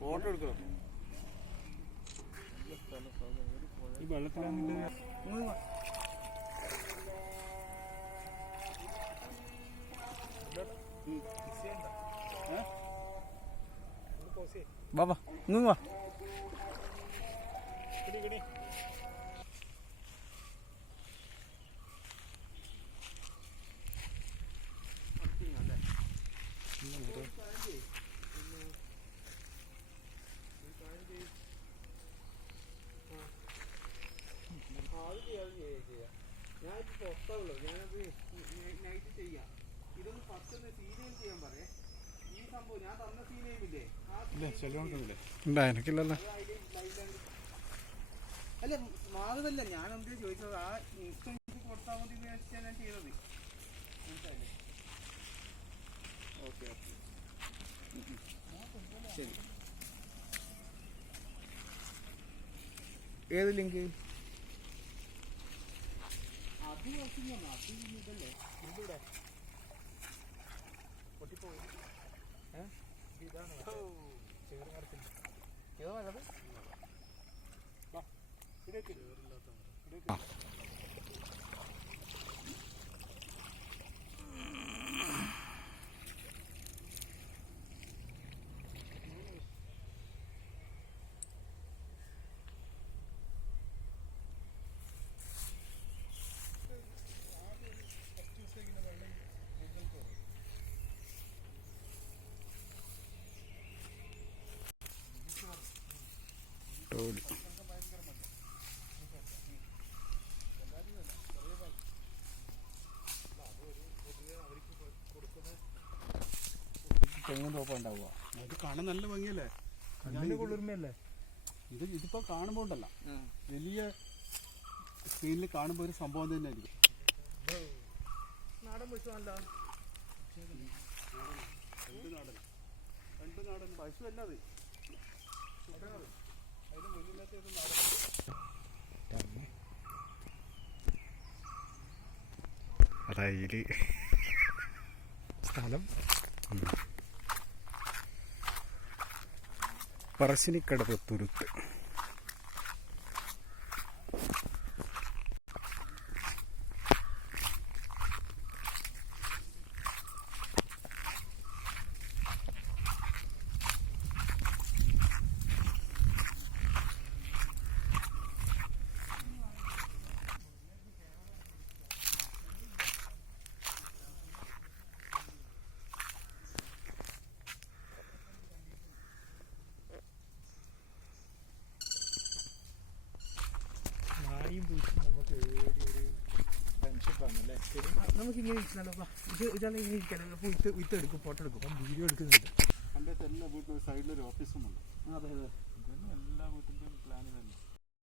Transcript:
Photo എടുക്കണം. ഈ വെള്ളത്തിലാണെന്നില്ല ബാബാ ഇങ്ങ് വാ. ഞാനിപ്പോ പുറത്താവുള്ളൂ. ഞാനത് നൈറ്റ് ചെയ്യാം. ഇതൊന്ന് ഫസ്റ്റ് ഒന്ന് സീനിയം ചെയ്യാൻ പറയേ. ഈ സംഭവം ഞാൻ തന്ന സീനിയം ഇല്ലേ, എനിക്കില്ലല്ലോ. അല്ല മാറുതല്ല, ഞാൻ എന്ത് ചോദിച്ചത് ആ ഇൻസ്റ്റൻസ് കൊടുത്താൽ മതി എന്ന് വെച്ചാൽ ഞാൻ ചെയ്തത്. മനസ്സിലായില്ലേ? ഓക്കെ ഓക്കെ ശരി. ഏത് ലിങ്ക്? അത് നോക്കിയാണ്. അത് ഇതല്ലേ ഇതിലൂടെ പൊട്ടിപ്പോയി. ഇതാണ് ചേറ് മരത്തിൽ ഏതോ നല്ലത്. തെങ്ങും തോപ്പം ഉണ്ടാവുക. അത് കാണാൻ നല്ല ഭംഗിയല്ലേ, കണ്ണിന് കുളിർമയല്ലേ. ഇതിപ്പോ കാണുമ്പോ ഉണ്ടല്ല വലിയ സ്ക്രീനിൽ കാണുമ്പോ ഒരു സംഭവം തന്നെ ആയിരിക്കും. നാടൻ പശു അല്ല, രണ്ട് നാടൻ പശു അല്ല. അത് അതിന് മുന്നിലത്തേത് നാടൻ റൈല് സ്ഥലം പറശ്ശിനിക്കടവ് തുരുത്ത്. നമുക്കിങ്ങനെ ഇരിക്കണല്ലോ. ഇതാണെങ്കിൽ ഇങ്ങനെ ഇരിക്കാനല്ലോ. വിത്ത് എടുക്കും, ഫോട്ടോ എടുക്കും, വീഡിയോ എടുക്കുന്നുണ്ട്. എൻ്റെ എല്ലാ വീട്ടിൽ സൈഡിലൊരു ഓഫീസും ഉണ്ട്. അതെ അതെ.